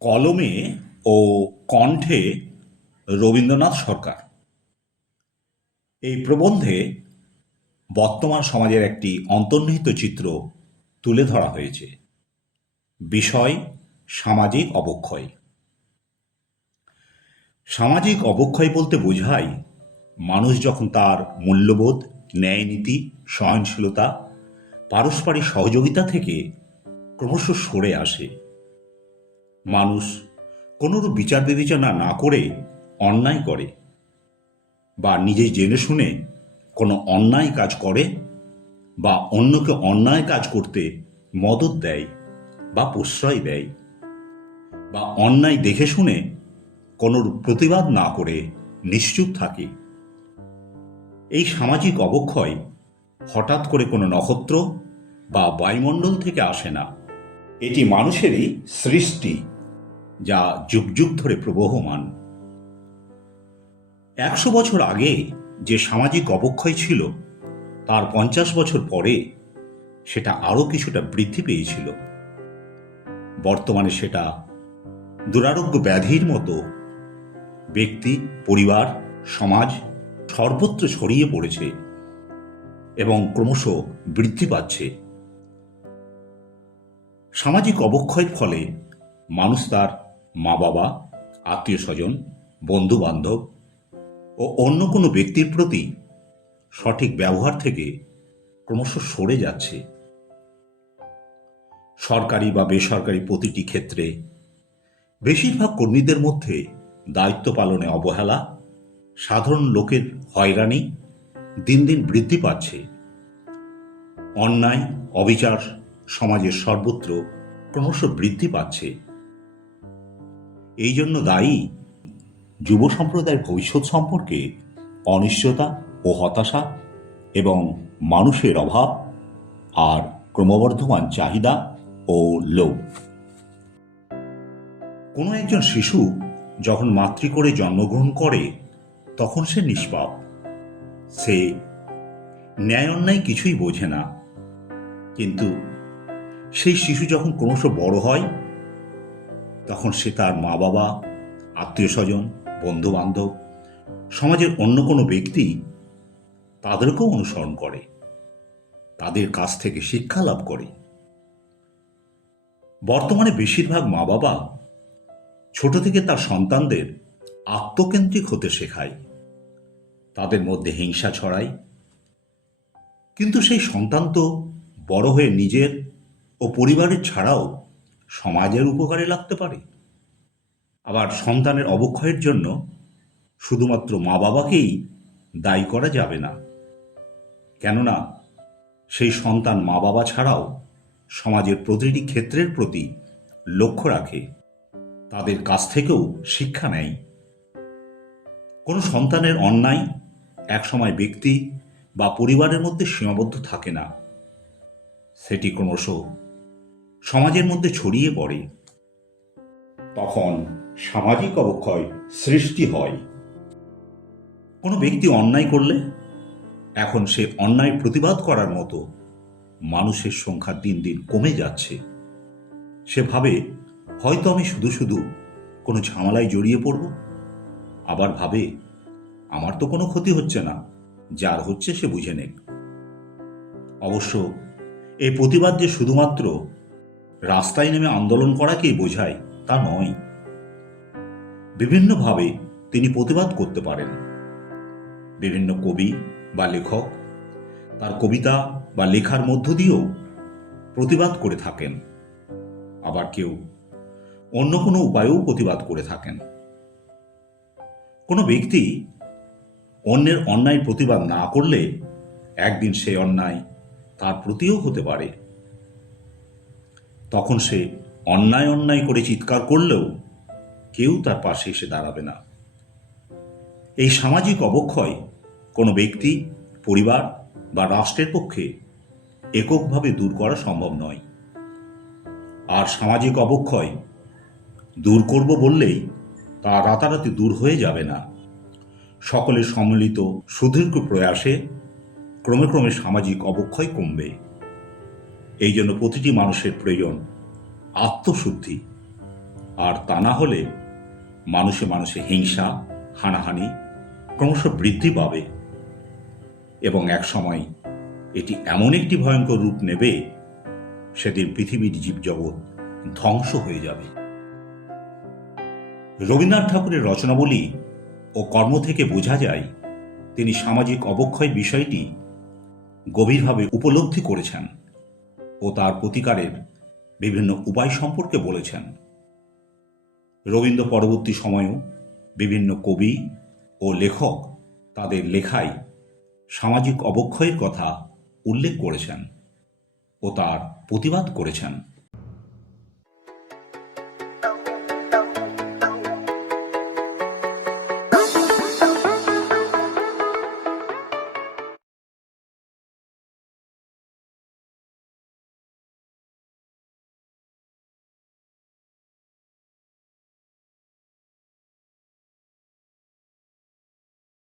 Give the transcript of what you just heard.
কলমে ও কণ্ঠে রবীন্দ্রনাথ সরকার। এই প্রবন্ধে বর্তমান সমাজের একটি অন্তর্নিহিত চিত্র তুলে ধরা হয়েছে। বিষয় সামাজিক অবক্ষয়। সামাজিক অবক্ষয় বলতে বোঝায় মানুষ যখন তার মূল্যবোধ, ন্যায়নীতি, সহনশীলতা, পারস্পরিক সহযোগিতা থেকে ক্রমশ সরে আসে। মানুষ কোনোরূপ বিচার বিবেচনা না করে অন্যায় করে বা নিজে জেনে শুনে কোনো অন্যায় কাজ করে বা অন্যকে অন্যায় কাজ করতে মদত দেয় বা প্রশ্রয় দেয় বা অন্যায় দেখে শুনে কোনো প্রতিবাদ না করে নিশ্চুপ থাকে। এই সামাজিক অবক্ষয় হঠাৎ করে কোনো নক্ষত্র বা বায়ুমণ্ডল থেকে আসে না। এটি মানুষেরই সৃষ্টি। যা যুগ যুগ ধরে প্রবহমান। একশো বছর আগে যে সামাজিক অবক্ষয় ছিল, তার পঞ্চাশ বছর পরে সেটা আরও কিছুটা বৃদ্ধি পেয়েছিল। বর্তমানে সেটা দুরারোগ্য ব্যাধির মতো ব্যক্তি, পরিবার, সমাজ সর্বত্র ছড়িয়ে পড়েছে এবং ক্রমশ বৃদ্ধি পাচ্ছে। সামাজিক অবক্ষয়ের ফলে মানুষ তার মা বাবা আত্মীয় স্বজন বন্ধু বান্ধব ও অন্য কোনো ব্যক্তির প্রতি সঠিক ব্যবহার থেকে ক্রমশ সরে যাচ্ছে। সরকারি বা বেসরকারি প্রতিটি ক্ষেত্রে বেশিরভাগ কর্মীদের মধ্যে দায়িত্ব পালনে অবহেলা, সাধারণ লোকের হয়রানি দিন দিন বৃদ্ধি পাচ্ছে। অন্যায়, অবিচার সমাজের সর্বত্র ক্রমশ বৃদ্ধি পাচ্ছে। এই জন্য দায়ী। যুব সম্প্রদায়ের ভবিষ্যৎ সম্পর্কে অনিশ্চয়তা ও হতাশা এবং মানুষের অভাব আর ক্রমবর্ধমান চাহিদা ও লোভ। কোনো একজন শিশু যখন মাতৃ করে জন্মগ্রহণ করে, তখন সে নিষ্পাপ। সে ন্যায় অন্যায় কিছুই বোঝে না। কিন্তু সেই শিশু যখন ক্রমশ বড় হয় তখন সে তার মা বাবা আত্মীয় স্বজন বন্ধু বান্ধব সমাজের অন্য কোনো ব্যক্তি তাদেরকেও অনুসরণ করে। তাদের কাছ থেকে শিক্ষা লাভ করে। বর্তমানে বেশিরভাগ মা বাবা ছোট থেকে তার সন্তানদের আত্মকেন্দ্রিক হতে শেখায়। তাদের মধ্যে হিংসা ছড়ায়। কিন্তু সেই সন্তান তো বড় হয়ে নিজের ও পরিবারের ছাড়াও সমাজের উপকারে লাগতে পারে। আবার সন্তানের অবক্ষয়ের জন্য শুধুমাত্র মা বাবাকেই দায়ী করা যাবে না। কেননা সেই সন্তান মা বাবা ছাড়াও সমাজের প্রতিটি ক্ষেত্রের প্রতি লক্ষ্য রাখে, তাদের কাছ থেকেও শিক্ষা নেয়। কোনো সন্তানের অন্যায় একসময় ব্যক্তি বা পরিবারের মধ্যে সীমাবদ্ধ থাকে না। সেটি ক্রমশ সমাজের মধ্যে ছড়িয়ে পড়ে। তখন সামাজিক অবক্ষয় সৃষ্টি হয়। কোনো ব্যক্তি অন্যায় করলে? এখন সে অন্যায় প্রতিবাদ করার মতো মানুষের সংখ্যা দিন দিন কমে যাচ্ছে। সে ভাবে, হয়তো আমি শুধু শুধু কোনো ঝামেলায় জড়িয়ে পড়ব। আবার ভাবে, আমার তো কোনো ক্ষতি হচ্ছে না। যার হচ্ছে সে বুঝে নেক। অবশ্য, এই প্রতিবাদ যে শুধুমাত্র রাস্তায় নেমে আন্দোলন করাকেই বোঝায়, তা নয়। বিভিন্নভাবে তিনি প্রতিবাদ করতে পারেন। বিভিন্ন কবি বা লেখক তার কবিতা বা লেখার মধ্য দিয়েও প্রতিবাদ করে থাকেন। আবার কেউ অন্য কোনো উপায়েও প্রতিবাদ করে থাকেন। কোনো ব্যক্তি অন্যের অন্যায় প্রতিবাদ না করলে একদিন সে অন্যায় তার প্রতিও হতে পারে। তখন সে অন্যায় অন্যায় করে চিৎকার করলেও কেউ তার পাশে এসে দাঁড়াবে না। এই সামাজিক অবক্ষয় কোনো ব্যক্তি, পরিবার বা রাষ্ট্রের পক্ষে এককভাবে দূর করা সম্ভব নয়। আর সামাজিক অবক্ষয় দূর করব বললেই তা রাতারাতি দূর হয়ে যাবে না। সকলের সম্মিলিত সুদীর্ঘ প্রয়াসে ক্রমে ক্রমে সামাজিক অবক্ষয় কমবে। এই জন্য প্রতিটি মানুষের প্রয়োজন আত্মশুদ্ধি। আর তা না হলে মানুষে মানুষে হিংসা, হানাহানি ক্রমশ বৃদ্ধি পাবে। এবং এক সময় এটি এমন একটি ভয়ঙ্কর রূপ নেবে, সেদিন পৃথিবীর জীবজগৎ ধ্বংস হয়ে যাবে। রবীন্দ্রনাথ ঠাকুরের রচনাবলী ও কর্ম থেকে বোঝা যায়, তিনি সামাজিক অবক্ষয় বিষয়টি গভীরভাবে উপলব্ধি করেছেন। ও তার প্রতিকারের বিভিন্ন উপায় সম্পর্কে বলেছেন। রবীন্দ্র পরবর্তী সময়েও বিভিন্ন কবি ও লেখক তাদের লেখায় সামাজিক অবক্ষয়ের কথা উল্লেখ করেছেন ও তার প্রতিবাদ করেছেন।